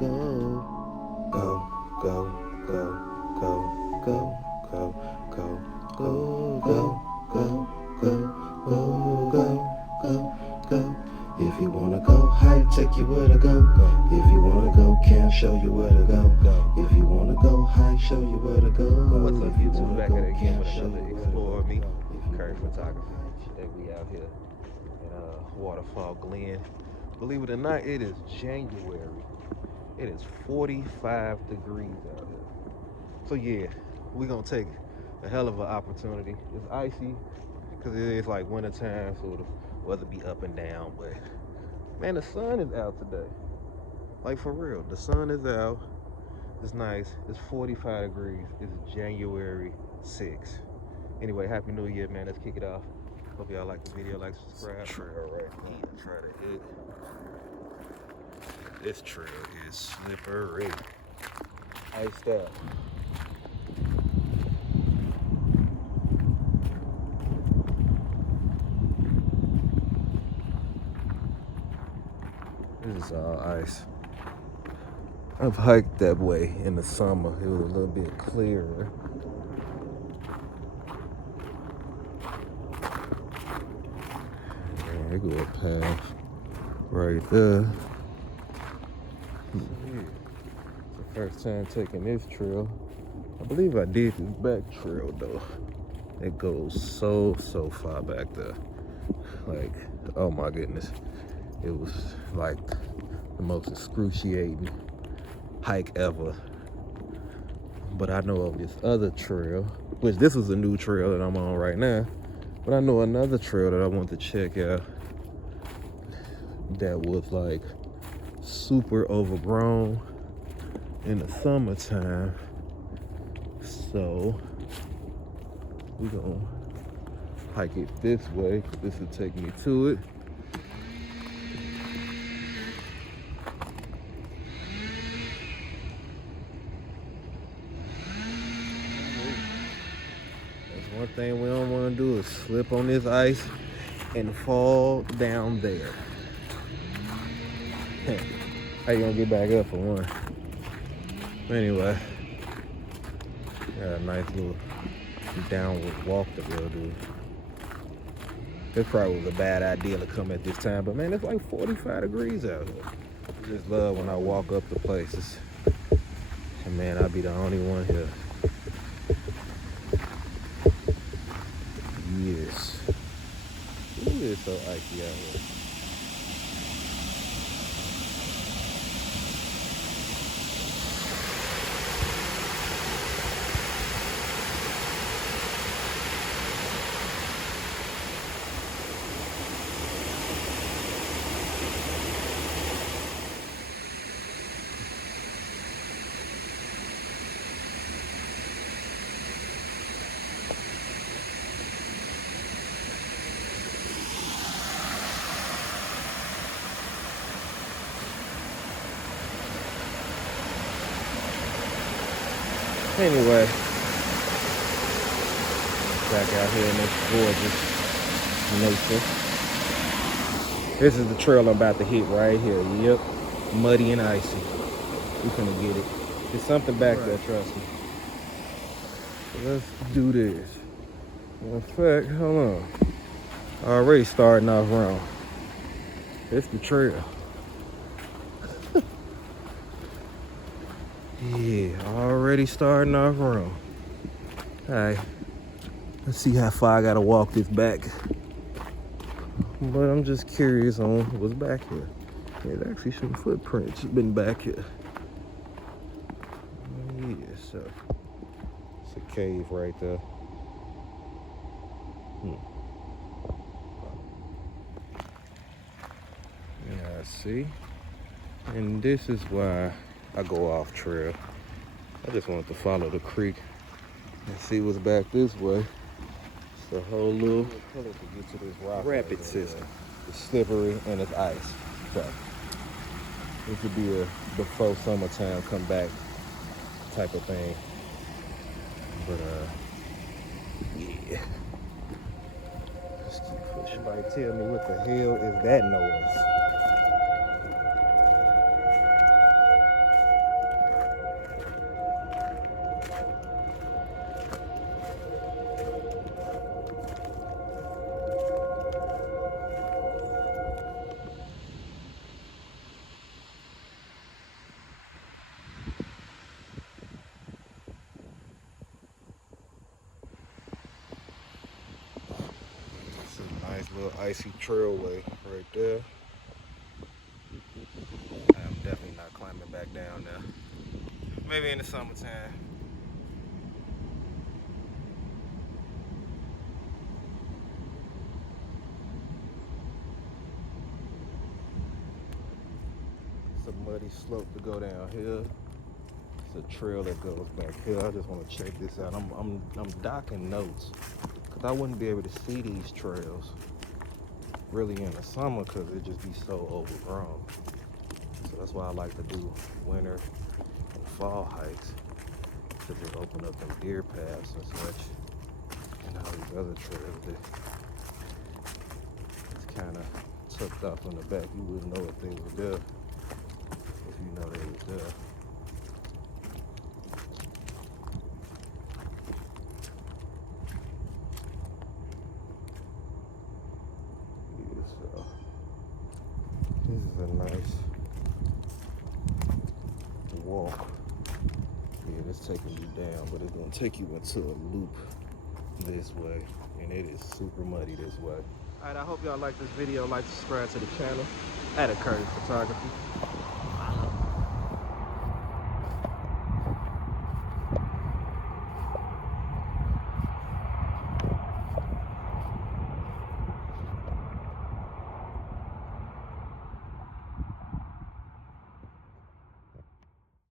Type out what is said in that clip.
If you wanna go hike, take you where to go. If you wanna go camp, show you where to go. If you wanna go hike, show you where to go. What's up, YouTube? Back at it again with another Explore Me, Acurryphotography. Today we out here at Waterfall, Glen. Believe it or not, it is January. It is 45 degrees out here. So yeah, we're gonna take a hell of an opportunity. It's icy because it is like winter time, so the weather be up and down. But man, the sun is out today. Like for real, the sun is out. It's nice. It's 45 degrees. It's January 6th. Anyway, Happy New Year, man. Let's kick it off. Hope y'all like the video, like, subscribe. Trail right here. Try to hit. This trail is slippery. Iced out. This is all ice. I've hiked that way in the summer. It was a little bit clearer. There go a path right there. It's the first time taking this trail. I believe I did this back trail though. It goes so far back there. Like, oh my goodness. It was like the most excruciating hike ever. But I know of this other trail, which this is a new trail that I'm on right now, but I know another trail that I want to check out that was like super overgrown in the summertime. So we're gonna hike it this way. This will take me to it. One thing we don't want to do is slip on this ice and fall down there. How you gonna get back up for one? Anyway, got a nice little downward walk to go do. This probably was a bad idea to come at this time, but man, it's like 45 degrees out here. I just love when I walk up to places. And man, I'll be the only one here. Yes. It is so icy out here. Anyway, back out here in this gorgeous nature. This is the trail I'm about to hit right here. Yep, muddy and icy. We finna get it. There's something back there, trust me. So let's do this. In fact, hold on. Already starting off wrong. It's the trail. Yeah, already starting off wrong. All right, let's see how far I gotta walk this back. But I'm just curious on what's back here. There's actually some footprints been back here. Yeah, so it's a cave right there. Yeah, I see. And this is why I go off trail. I just wanted to follow the creek and see what's back this way. It's a whole little rapid system. It's slippery and it's ice. So it could be a before summertime come back type of thing. But yeah. Let's keep pushing. Somebody tell me what the hell is that noise? little icy trailway right there. I'm definitely not climbing back down there. Maybe in the summertime. It's a muddy slope to go down here. It's a trail that goes back here. I just want to check this out. I'm docking notes because I wouldn't be able to see these trails really in the summer because it'd just be so overgrown. So that's why I like to do winter and fall hikes, to just open up them deer paths and such, and all these other trails that it's kind of tucked off in the back. You wouldn't know if they were there if you know they was there. Yeah, so this is a nice walk. Yeah, it's taking you down, but it's gonna take you into a loop this way, and it is super muddy this way. All right, I hope y'all like this video. Like, subscribe to the channel at Acurryphotography.